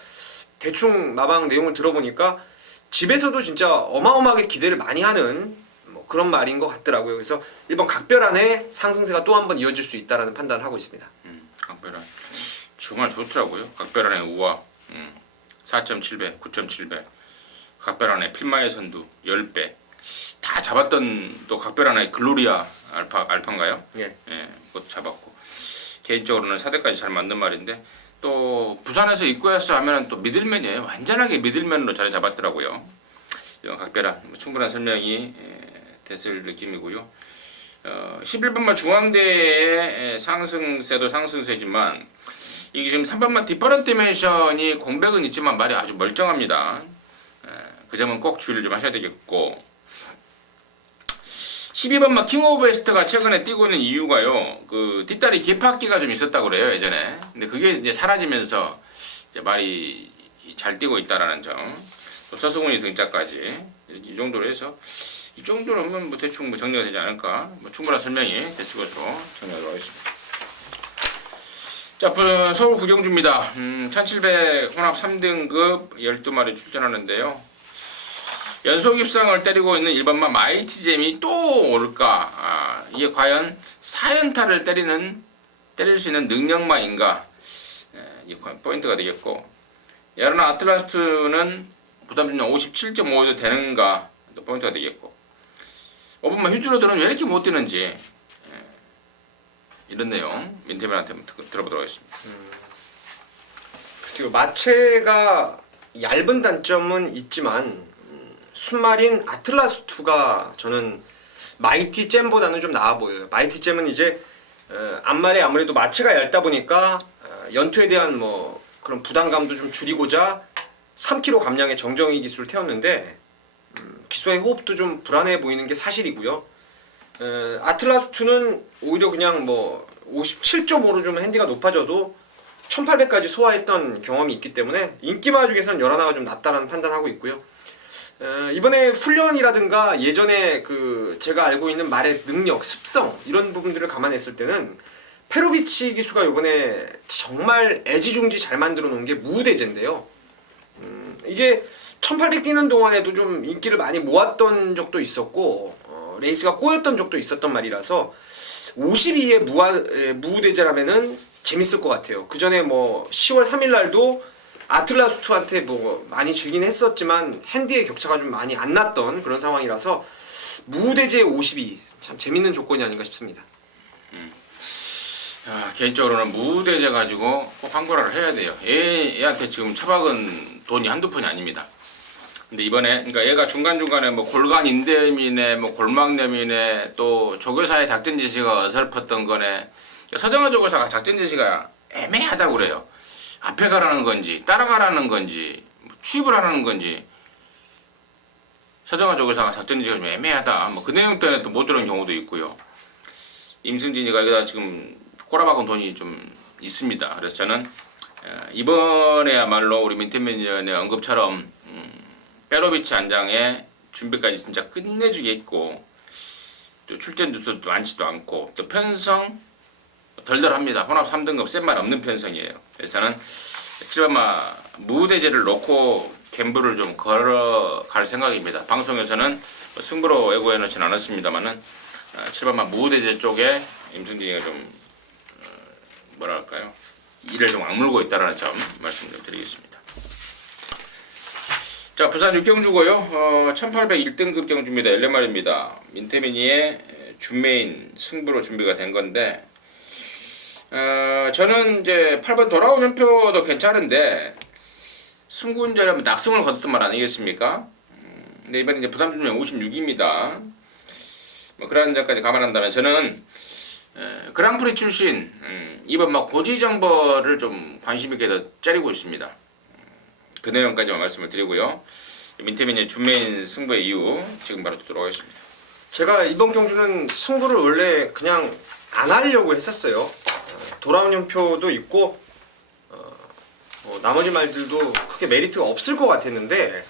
대충 마방 내용을 들어보니까 집에서도 진짜 어마어마하게 기대를 많이 하는 뭐 그런 말인 것 같더라고요. 그래서 1번 각별안에 상승세가 또 한 번 이어질 수 있다라는 판단을 하고 있습니다. 각별안 정말 좋더라고요. 각별안의 우와 4.7배, 9.7배 각별안의 필마의 선두 10배 다 잡았던 또 각별안의 글로리아 알파인가요? 예. 예, 그것도 잡았고 개인적으로는 4대까지 잘 맞는 말인데 또 부산에서 입구에서 하면은 또 미들맨이에요. 완전하게 미들맨으로 자리 잡았더라고요. 이런 각별한 충분한 설명이 됐을 느낌이고요. 11번마 중앙대의 상승세도 상승세지만 이게 지금 3번마 디퍼런트 디멘션이 공백은 있지만 말이 아주 멀쩡합니다. 그 점은 꼭 주의를 좀 하셔야 되겠고 12번마 킹 오브 웨스트가 최근에 뛰고 있는 이유가요. 그 뒷다리 깁합기가 좀 있었다고 그래요 예전에. 근데 그게 이제 사라지면서 이제 말이 잘 뛰고 있다라는 점. 또 서승훈이 등장까지 이 정도로 해서 이 정도로는 뭐 대충 뭐 정리가 되지 않을까. 뭐 충분한 설명이 됐을 것으로 정리하도록 하겠습니다. 자, 서울 구경주입니다. 1700 혼합 3등급 12마리 출전하는데요. 연속 입상을 때리고 있는 1번마 마이티잼이 또 오를까? 이게 과연 4연타를 때릴 수 있는 능력마인가? 이게 포인트가 되겠고 야르나 아틀라스트는 부담중량 57.5도 되는가? 또 포인트가 되겠고 5번마 휴즈로들은 왜 이렇게 못 뛰는지 이런 내용 민태면한테 들어보도록 하겠습니다. 그리고 마체가 얇은 단점은 있지만 순말인 아틀라스2가 저는 마이티 잼보다는 좀 나아 보여요. 마이티 잼은 이제 앞말에 아무래도 마체가 얇다 보니까 연투에 대한 뭐 그런 부담감도 좀 줄이고자 3kg 감량의 정정이 기술을 태웠는데 기수의 호흡도 좀 불안해 보이는 게 사실이고요. 아틀라스2는 오히려 그냥 뭐 57.5로 좀 핸디가 높아져도 1800까지 소화했던 경험이 있기 때문에 인기마 중에서는 열하나가 좀 낫다라는 판단하고 있고요. 이번에 훈련이라든가 예전에 그 제가 알고 있는 말의 능력, 습성 이런 부분들을 감안했을 때는 페로비치 기수가 이번에 정말 애지중지 잘 만들어 놓은 게 무대제인데요. 이게 1800 뛰는 동안에도 좀 인기를 많이 모았던 적도 있었고 레이스가 꼬였던 적도 있었던 말이라서 52의 무대제라면은 재밌을 것 같아요. 그 전에 뭐 10월 3일 날도 아틀라스2한테 뭐 많이 지긴 했었지만 핸디의 격차가 좀 많이 안 났던 그런 상황이라서 무대제 52 참 재밌는 조건이 아닌가 싶습니다. 개인적으로는 무대제 가지고 꼭 한거라를 해야 돼요. 얘한테 지금 처박은 돈이 한두 푼이 아닙니다. 근데 이번에 그러니까 얘가 중간중간에 뭐 골간 인대미네 뭐 골막내미네 또 조교사의 작전 지시가 어설펐던 거네. 서정화 조교사가 작전 지시가 애매하다고 그래요. 앞에 가라는 건지 따라가라는 건지 취입을 하라는 건지 서정화 조교사가 작전 지시가 좀 애매하다. 뭐 그 내용 때문에 또 못 들은 경우도 있고요. 임승진이가 여기다 지금 꼬라박은 돈이 좀 있습니다. 그래서 저는 이번에야말로 우리 민태맨위원의 언급처럼 페로비치 안장의 준비까지 진짜 끝내주겠고 또 출전 뉴스도 많지도 않고 또 편성 덜덜합니다. 혼합 3등급 센 말 없는 편성이에요. 그래서 저는 7번마 무대제를 놓고 갬블을 좀 걸어갈 생각입니다. 방송에서는 승부로 예고해 놓진 않았습니다만은 7번마 무대제 쪽에 임승진이가 좀 뭐랄까요 이를 좀 악물고 있다는 점 말씀 좀 드리겠습니다. 자, 부산 육경주고요. 1801등급 경주입니다. 14마리입니다. 민태민이의 준메인 승부로 준비가 된 건데 저는 이제 8번 돌아온 연표도 괜찮은데 승군자라면 낙승을 거뒀던 말 아니겠습니까? 근데 이번에 이제 부담주면 56입니다. 뭐 그런 점까지 감안한다면 저는 그랑프리 출신 이번 막 고지정보를 좀 관심 있게 더 째리고 있습니다. 그 내용까지만 말씀을 드리고요. 민태민의 준메인 승부의 이유 지금 바로 듣도록 하겠습니다. 제가 이번 경주는 승부를 원래 그냥 안 하려고 했었어요. 돌아온 연표도 있고 나머지 말들도 크게 메리트가 없을 것 같았는데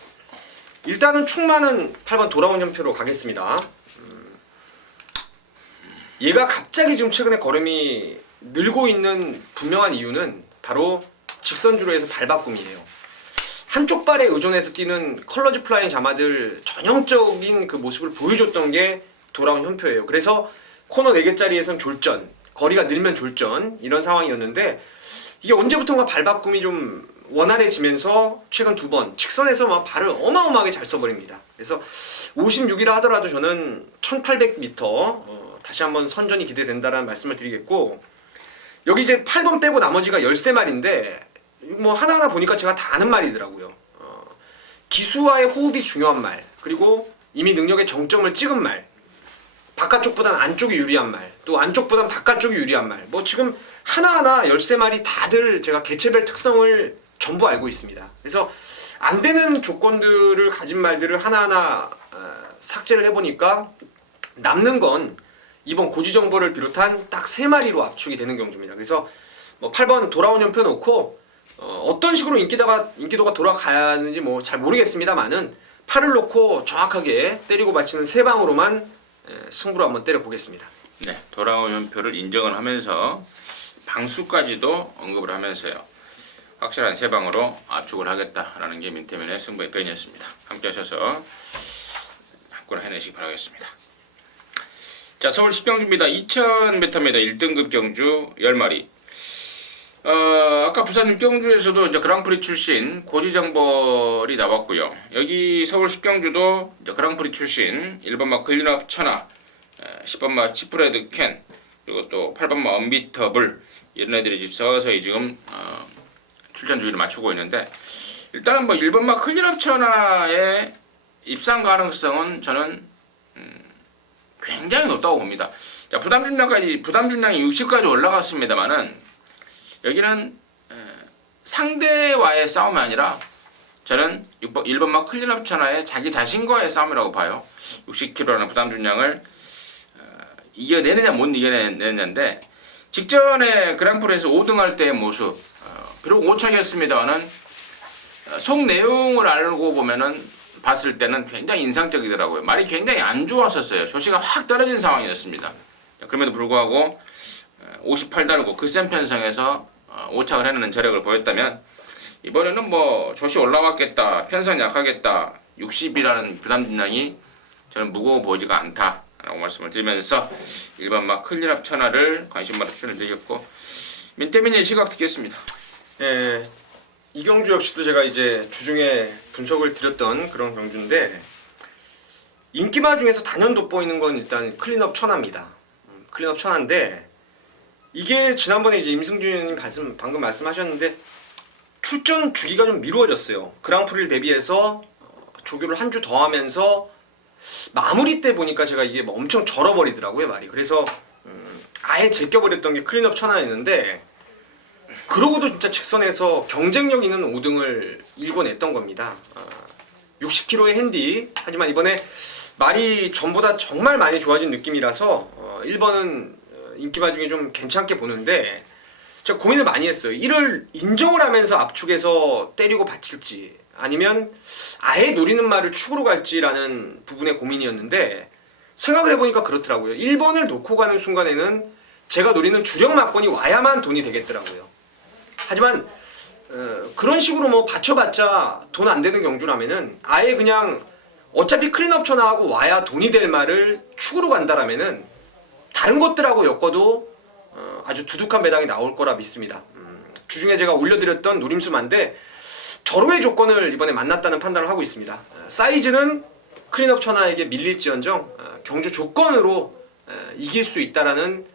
일단은 충만은 8번 돌아온 연표로 가겠습니다. 얘가 갑자기 지금 최근에 걸음이 늘고 있는 분명한 이유는 바로 직선주로 해서 발바꿈이에요. 한쪽 발에 의존해서 뛰는 컬러즈 플라잉 자마들 전형적인 그 모습을 보여줬던 게 돌아온 현표예요. 그래서 코너 4개짜리에선 졸전, 거리가 늘면 졸전 이런 상황이었는데 이게 언제부턴가 발바꿈이 좀 원활해지면서 최근 2번 직선에서 막 발을 어마어마하게 잘 써버립니다. 그래서 56이라 하더라도 저는 1800m 다시 한번 선전이 기대된다라는 말씀을 드리겠고 여기 이제 8번 빼고 나머지가 13마리인데 뭐 하나하나 보니까 제가 다 아는 말이더라고요. 기수와의 호흡이 중요한 말, 그리고 이미 능력의 정점을 찍은 말, 바깥쪽보단 안쪽이 유리한 말, 또 안쪽보단 바깥쪽이 유리한 말, 뭐 지금 하나하나 13마리 다들 제가 개체별 특성을 전부 알고 있습니다. 그래서 안 되는 조건들을 가진 말들을 하나하나 삭제를 해보니까 남는 건 이번 고지정보를 비롯한 딱 3마리로 압축이 되는 경주입니다. 그래서 뭐 8번 돌아온 연표 놓고 어떤 식으로 인기도가 돌아가는지 뭐 잘 모르겠습니다만은 8을 놓고 정확하게 때리고 받치는 3방으로만 승부를 한번 때려보겠습니다. 네, 돌아온 연표를 인정을 하면서 방수까지도 언급을 하면서요. 확실한 3방으로 압축을 하겠다라는 게 민태민의 승부의 변이었습니다. 함께 하셔서 한골 해내시기 바라겠습니다. 자, 서울 10경주입니다. 2000m 1등급 경주 10마리. 아까 부산 6경주에서도 이제 그랑프리 출신 고지정벌이 나왔고요. 여기 서울 10경주도 이제 그랑프리 출신 1번마 클린업 천하, 10번마 치프레드 캔, 그리고 또 8번마 언비터블 이런 애들이 서서히 지금 출전 주기를 맞추고 있는데 일단은 뭐 1번마 클린업 천하의 입상 가능성은 저는 굉장히 높다고 봅니다. 자, 부담중량이 60까지 올라갔습니다만은 여기는 상대와의 싸움이 아니라 저는 1번마 클린업 천하의 자기 자신과의 싸움이라고 봐요. 60kg라는 부담중량을 이겨내느냐 못 이겨내느냐인데 직전에 그랑프리에서 5등 할 때의 모습 비록 5착이었습니다만은 속 내용을 알고 보면은 봤을 때는 굉장히 인상적이더라고요. 말이 굉장히 안 좋았었어요. 조시가 확 떨어진 상황이었습니다. 그럼에도 불구하고 58 달고 그 센 편성에서 5착을 해내는 저력을 보였다면 이번에는 뭐 조시 올라왔겠다, 편성 약하겠다, 60이라는 부담중량이 저는 무거워 보이지가 않다라고 말씀을 드리면서 1번마 클린업 천하를 관심마다 추천을 드리겠고 민태민의 시각 듣겠습니다. 예, 이 경주 역시도 제가 이제 주중에 분석을 드렸던 그런 경주인데 인기마 중에서 단연 돋보이는 건 일단 클린업 천하입니다. 클린업 천하인데 이게 지난번에 이제 임승준님 방금 말씀하셨는데 출전 주기가 좀 미루어졌어요. 그랑프리를 대비해서 조교를 한 주 더 하면서 마무리 때 보니까 제가 이게 뭐 엄청 절어버리더라고요 말이. 그래서 아예 제껴버렸던 게 클린업 천하였는데 그러고도 진짜 직선에서 경쟁력 있는 5등을 일궈냈던 겁니다. 60kg의 핸디. 하지만 이번에 말이 전보다 정말 많이 좋아진 느낌이라서 1번은 인기마 중에 좀 괜찮게 보는데 제가 고민을 많이 했어요. 이를 인정을 하면서 압축해서 때리고 받칠지 아니면 아예 노리는 말을 축으로 갈지라는 부분의 고민이었는데 생각을 해보니까 그렇더라고요. 1번을 놓고 가는 순간에는 제가 노리는 주력 막건이 와야만 돈이 되겠더라고요. 하지만 그런 식으로 뭐 받쳐봤자 돈 안 되는 경주라면은 아예 그냥 어차피 클린업 천하하고 와야 돈이 될 말을 축으로 간다라면은 다른 것들하고 엮어도 아주 두둑한 배당이 나올 거라 믿습니다. 주중에 제가 올려드렸던 노림수만데 절호의 조건을 이번에 만났다는 판단을 하고 있습니다. 사이즈는 클린업 천하에게 밀릴지언정 경주 조건으로 이길 수 있다라는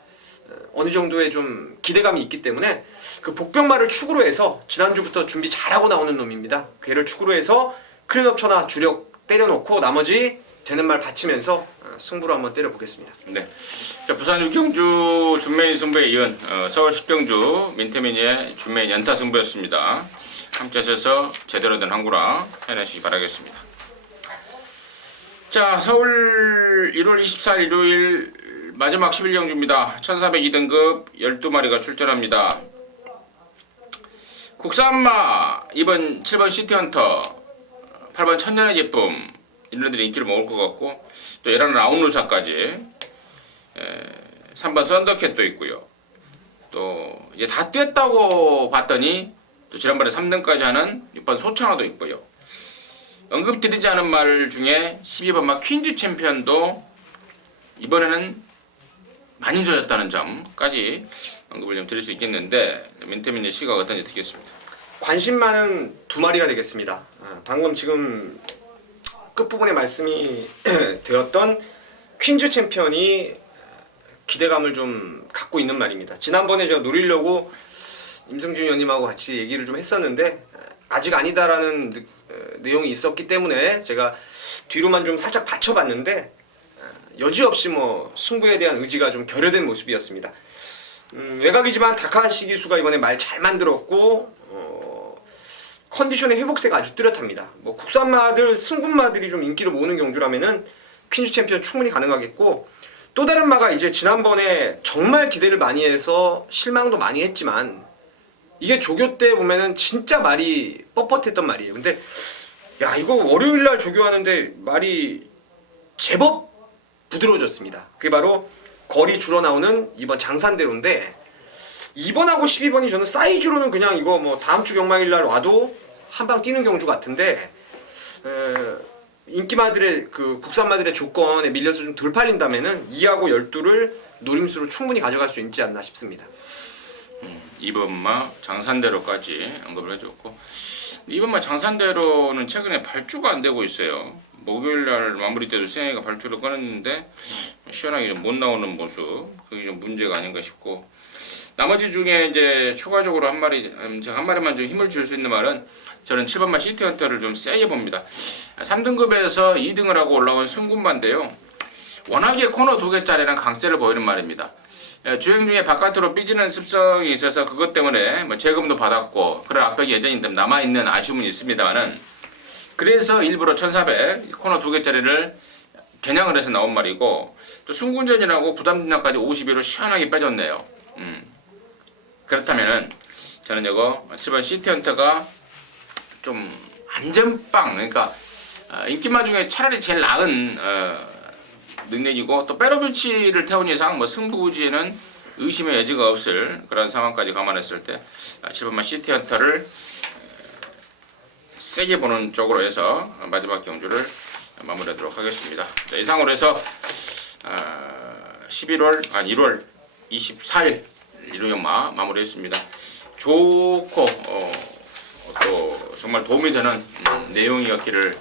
어느 정도의 좀 기대감이 있기 때문에 그 복병마를 축으로 해서 지난주부터 준비 잘하고 나오는 놈입니다. 걔를 축으로 해서 클린업 쳐나 주력 때려놓고 나머지 되는 말 바치면서 승부를 한번 때려보겠습니다. 네. 자, 부산 육경주 준메인 승부에 이은 서울 십경주 민태민의 준메인 연타 승부였습니다. 함께 하셔서 제대로 된 항구라 해내시기 바라겠습니다. 자, 서울 1월 24일 일요일 마지막 11경주입니다. 1402등급 12마리가 출전합니다. 국산마 2번 7번 시티헌터 8번 천년의 기쁨 이런들이 인기를 먹을 것 같고 또 에라는 아웃루사까지 3번 썬더캣도 있고요. 또 이제 다 뛰었다고 봤더니 또 지난번에 3등까지 하는 6번 소천화도 있고요. 언급드리지 않은 말 중에 12번 막 퀸즈 챔피언도 이번에는 많이 좋아졌다는 점까지 언급을 좀 드릴 수 있겠는데 민태민의 시각 어떤지 듣겠습니다. 관심 많은 두 마리가 되겠습니다. 방금 지금 끝부분에 말씀이 되었던 퀸즈 챔피언이 기대감을 좀 갖고 있는 말입니다. 지난번에 제가 노리려고 임승준 의원님하고 같이 얘기를 좀 했었는데 아직 아니다라는 내용이 있었기 때문에 제가 뒤로만 좀 살짝 받쳐봤는데 여지없이 뭐 승부에 대한 의지가 좀 결여된 모습이었습니다. 외곽이지만 다카시 기수가 이번에 말 잘 만들었고 컨디션의 회복세가 아주 뚜렷합니다. 뭐 국산마들, 승군마들이 좀 인기를 모으는 경주라면은 퀸즈 챔피언 충분히 가능하겠고 또 다른 마가 이제 지난번에 정말 기대를 많이 해서 실망도 많이 했지만 이게 조교 때 보면은 진짜 말이 뻣뻣했던 말이에요. 근데 야 이거 월요일날 조교하는데 말이 제법 부드러워졌습니다. 그게 바로 거리 줄어 나오는 이번 장산대로인데 2번하고 12번이 저는 사이즈로는 그냥 이거 뭐 다음 주 경마일날 와도 한방 뛰는 경주 같은데 인기마들의 그 국산마들의 조건에 밀려서 좀 덜 팔린다면은 2하고 12를 노림수로 충분히 가져갈 수 있지 않나 싶습니다. 2번마 장산대로까지 언급을 해줬고 2번마 장산대로는 최근에 발주가 안 되고 있어요. 목요일날 마무리 때도 생애가 발주를 꺼냈는데 시원하게 좀 못 나오는 모습 그게 좀 문제가 아닌가 싶고 나머지 중에 이제 추가적으로 한 마리만 좀 힘을 줄 수 있는 말은 저는 7번마 시티헌터를 좀 세게 봅니다. 3등급에서 2등을 하고 올라온 승군마인데요. 워낙에 코너 2개짜리랑 강세를 보이는 말입니다. 주행 중에 바깥으로 삐지는 습성이 있어서 그것 때문에 뭐 재금도 받았고 그런 압박이 여전히 남아있는 아쉬움은 있습니다만은 그래서 일부러 1400 코너 2개짜리를 겨냥을 해서 나온 말이고 또 승군전이라고 부담진량까지 52로 시원하게 빼줬네요. 그렇다면은 저는 이거 7번 시티헌터가 좀 안전빵 그러니까 인기마 중에 차라리 제일 나은 능력이고 또 빼로비치를 태운 이상 뭐 승부지에는 의심의 여지가 없을 그런 상황까지 감안했을 때 7번마 시티헌터를 세게 보는 쪽으로 해서 마지막 경주를 마무리하도록 하겠습니다. 자, 이상으로 해서 1월 24일 일요일마 마무리했습니다. 좋고 또 정말 도움이 되는 내용이었기를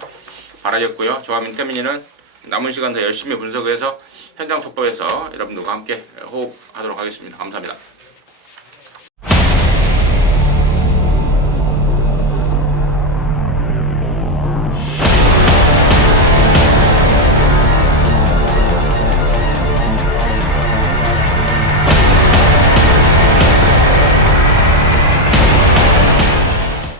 바라겠고요. 저와 민태민이는 남은 시간 더 열심히 분석해서 현장 속보에서 여러분들과 함께 호흡하도록 하겠습니다. 감사합니다.